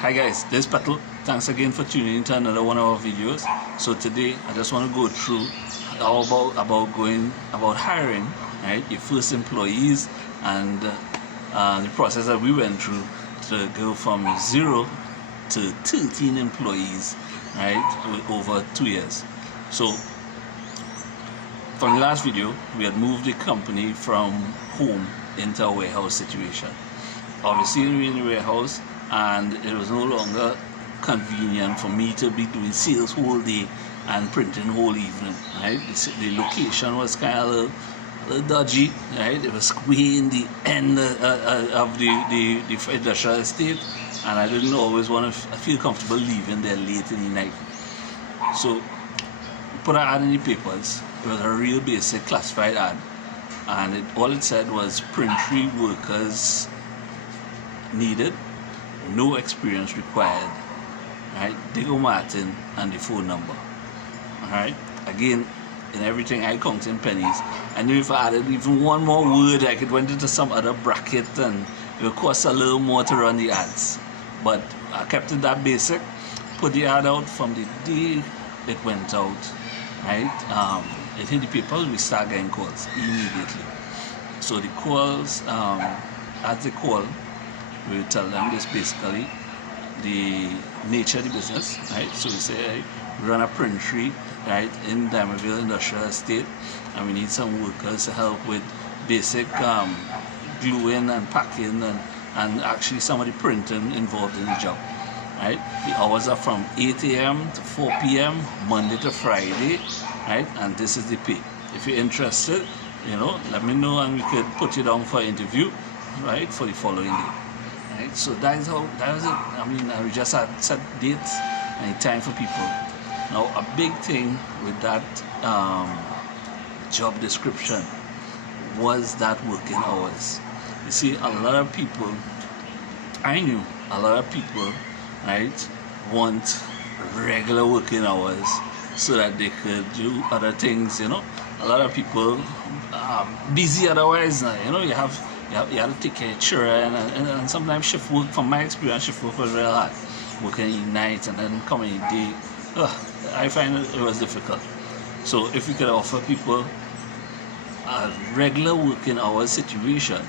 Hi guys, this is Patul. Thanks again for tuning in to another one of our videos. So today I just want to go through how about hiring, right, your first employees, and the process that we went through to go from 0 to 13 employees, right, over 2 years. So from the last video, we had moved the company from home into a warehouse situation. Obviously, we were in the warehouse, and it was no longer convenient for me to be doing sales whole day and printing whole evening, right? The location was kind of a little dodgy, right? It was way in the end of the industrial estate, and I didn't always want to feel comfortable leaving there late in the night. So put an ad in the papers. It was a real basic classified ad, and all it said was printry workers needed, no experience required, right? Diego Martin and the phone number. Alright, again, in everything I count in pennies. I knew if I added even one more word, I could went into some other bracket and it would cost a little more to run the ads. But I kept it that basic, put the ad out from the day it went out, right? It hit the people, we start getting calls immediately. So the calls, as they call, we will tell them this basically the nature of the business, right? So we say, hey, we run a printry, right, in Diamondville Industrial Estate, and we need some workers to help with basic gluing and packing and actually some of the printing involved in the job, right? The hours are from 8 a.m. to 4 p.m. Monday to Friday, right? And this is the pay. If you're interested, let me know and we could put you down for an interview, right, for the following day. Right? So that was it. I mean, we just had set dates and time for people. Now, a big thing with that job description was that working hours. You see, a lot of people, I knew a lot of people, right, want regular working hours so that they could do other things. A lot of people are busy otherwise. You have to take care of children, and sometimes shift work, from my experience, shift work was real hard. Working in night and then coming in day, I find it was difficult. So if we could offer people a regular working hours situation,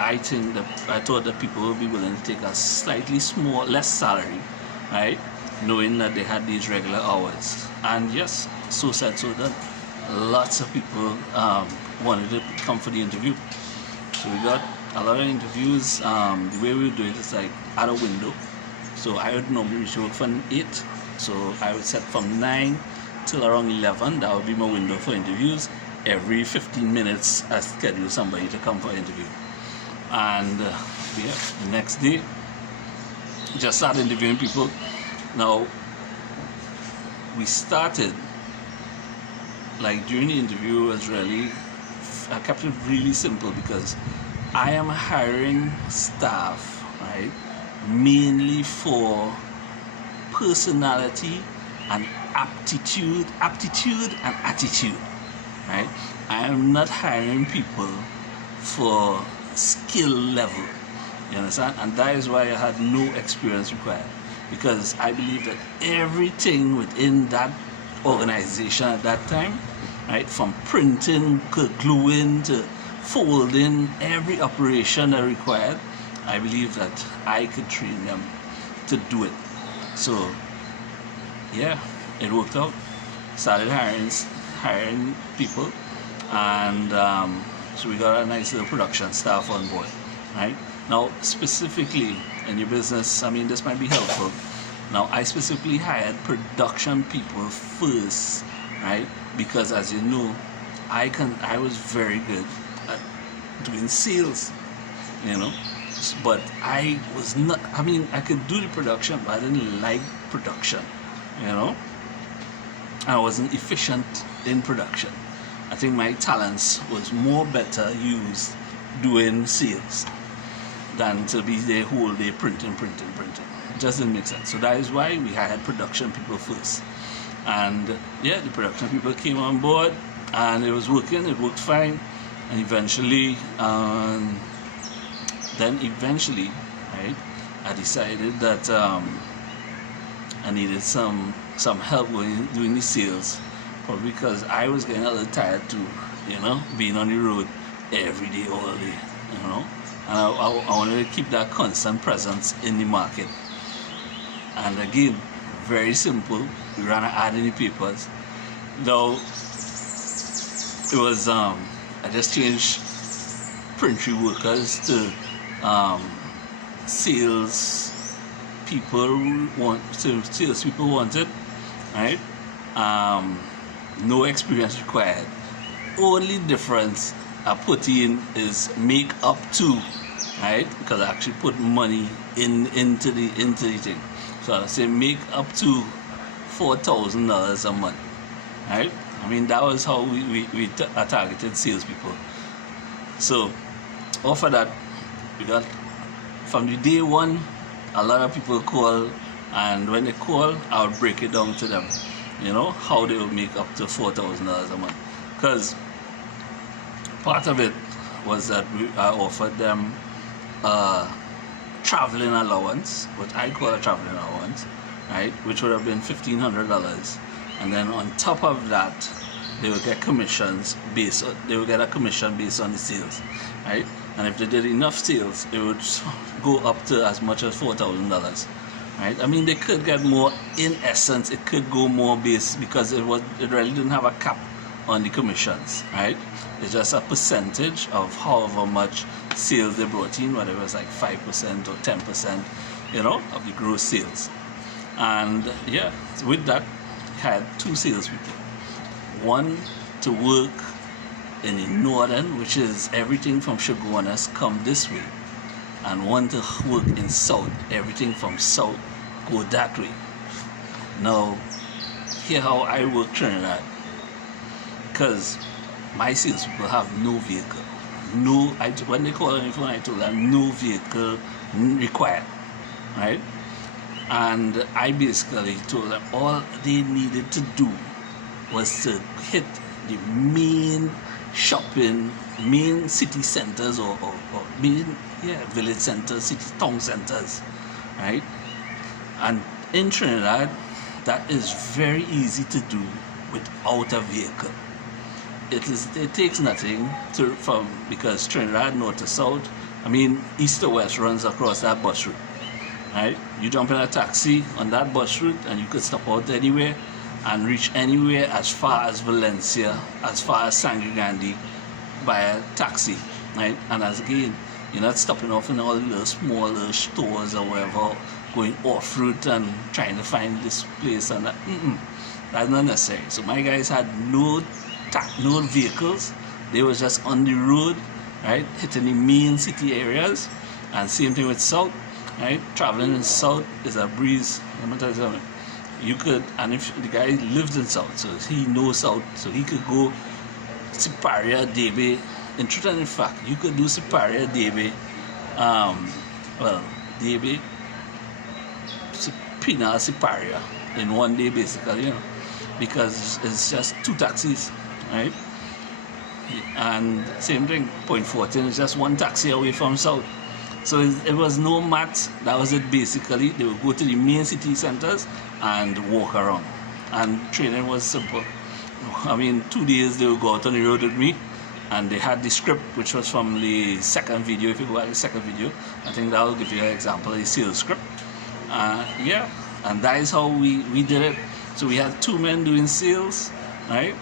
I thought that people would be willing to take a slightly less salary, right, knowing that they had these regular hours. And yes, so said, so done. Lots of people wanted to come for the interview. So we got a lot of interviews. The way we would do it is like at a window. So I would normally reach work from 8. So I would set from 9 till around 11. That would be my window for interviews. Every 15 minutes I schedule somebody to come for an interview. And the next day, just start interviewing people. Now, we started, like during the interview was really, I kept it really simple because I am hiring staff, right, mainly for personality and aptitude and attitude, right? I am not hiring people for skill level, you understand? And that is why I had no experience required, because I believe that everything within that organization at that time, right, from printing to gluing to folding, every operation that required, I believe that I could train them to do it. So yeah, it worked out. Started hiring people, and so we got a nice little production staff on board, right? Now, specifically in your business, I mean, this might be helpful. Now, I specifically hired production people first, right? Because as you know, I was very good at doing sales, but I was not, I mean, I could do the production, but I didn't like production, I wasn't efficient in production. I think my talents was more better used doing sales than to be there whole day printing. It just didn't make sense. So that is why we hired production people first. And yeah, the production people came on board, and it was working, it worked fine. And eventually, right, I decided that I needed some help doing the sales, probably because I was getting a little tired too, being on the road every day, all day, and I wanted to keep that constant presence in the market. And again, very simple. We ran an ad in the papers. Though it was, I just changed printry workers to sales people wanted, right? No experience required. Only difference I put in is make up to, right? Because I actually put money into the thing. So I say make up to $4,000 a month, right? I mean, that was how we targeted salespeople. So off of that, we got, from the day one, a lot of people call, and when they call, I would break it down to them, how they would make up to $4,000 a month. Because part of it was that I offered them traveling allowance, what I call a traveling allowance, right, which would have been $1,500, and then on top of that, they would get commissions they would get a commission based on the sales, right? And if they did enough sales, it would go up to as much as $4,000, right? I mean, they could get more. In essence, it could go more based, because it really didn't have a cap on the commissions, right? It's just a percentage of however much sales they brought in, whether it was like 5% or 10%, of the gross sales. And yeah, with that, I had two salespeople. One to work in the northern, which is everything from Shogunas come this way, and one to work in south, everything from south go that way. Now, here how I work Trinidad, because my salespeople have no vehicle. When they call on the phone, I told them no vehicle required, right? And I basically told them all they needed to do was to hit the main city centers or village centers, town centers, right? And in Trinidad, that is very easy to do without a vehicle. It takes nothing because Trinidad north to south, east to west runs across that bus route, right? You jump in a taxi on that bus route and you could stop out anywhere and reach anywhere as far as Valencia, as far as Sangre Grande by a taxi, right? And as again, you're not stopping off in all the little smaller stores or wherever, going off route and trying to find this place and that. That's not necessary. So my guys had no vehicles. They were just on the road, right, hitting the main city areas. And same thing with south, right? Traveling in south is a breeze. Let me tell you something. You could, and if the guy lives in south, so he knows south, so he could go Siparia, Debe. In truth and in fact, you could do Siparia, Debe, Debe, Pina, Siparia in one day, basically, because it's just two taxis, right? And same thing, Point 14 is just one taxi away from south. So it was no math. That was it basically. They would go to the main city centers and walk around. And training was simple. 2 days they would go out on the road with me, and they had the script, which was from the second video. If you go back to the second video, I think that will give you an example of the sales script. And that is how we did it. So we had two men doing sales, right?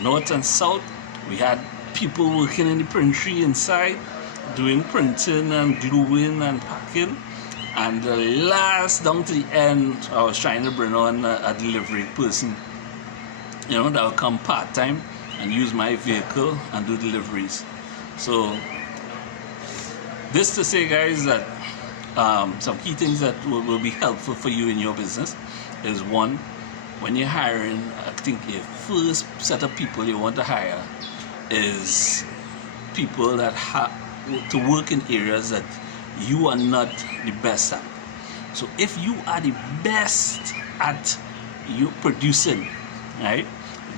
North and south. We had people working in the printry inside, doing printing and gluing and packing. And the last, down to the end, I was trying to bring on a delivery person, that would come part-time and use my vehicle and do deliveries. So this to say, guys, that some key things that will be helpful for you in your business is, one, when you're hiring, I think your first set of people you want to hire is people that have to work in areas that you are not the best at. So if you are the best at you producing, right,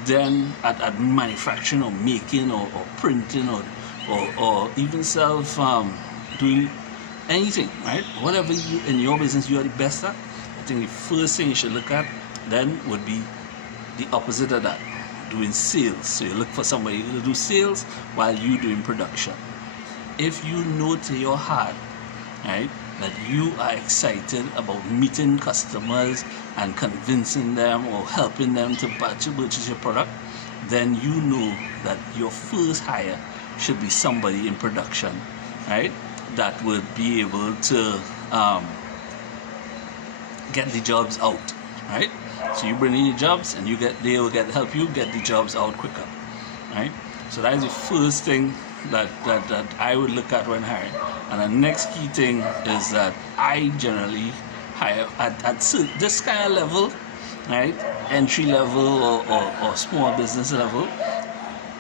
then at manufacturing or making or printing or even doing anything, right? Whatever you in your business you are the best at, I think the first thing you should look at then would be the opposite of that, doing sales. So you look for somebody to do sales while you doing production. If you know to your heart, right, that you are excited about meeting customers and convincing them or helping them to purchase your product, then you know that your first hire should be somebody in production, right, that would be able to get the jobs out, right? So you bring in your jobs and they will help you get the jobs out quicker, right? So that is the first thing that I would look at when hiring. And the next key thing is that I generally hire at this kind of level, right, entry level or small business level.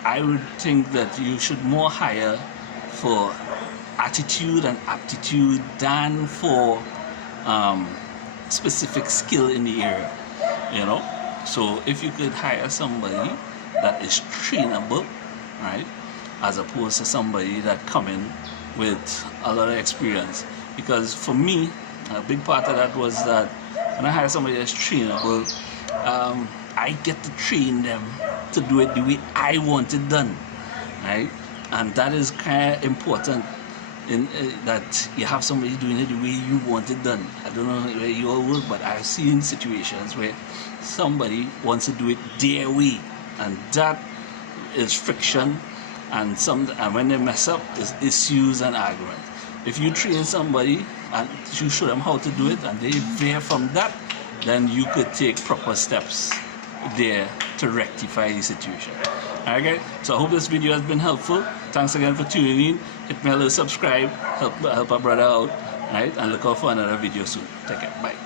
I would think that you should more hire for attitude and aptitude than for specific skill in the area, you know. So if you could hire somebody that is trainable, right, as opposed to somebody that come in with a lot of experience. Because for me, a big part of that was that when I hire somebody that's trainable, I get to train them to do it the way I want it done, right? And that is kind of important, in that you have somebody doing it the way you want it done. I don't know where you all work, but I've seen situations where somebody wants to do it their way, and that is friction, and when they mess up, is issues and arguments. If you train somebody and you show them how to do it and they veer from that, then you could take proper steps there to rectify the situation. Okay, so I hope this video has been helpful. Thanks again for tuning in. Hit me a little subscribe, help a brother out, right? And look out for another video soon. Take care. Bye.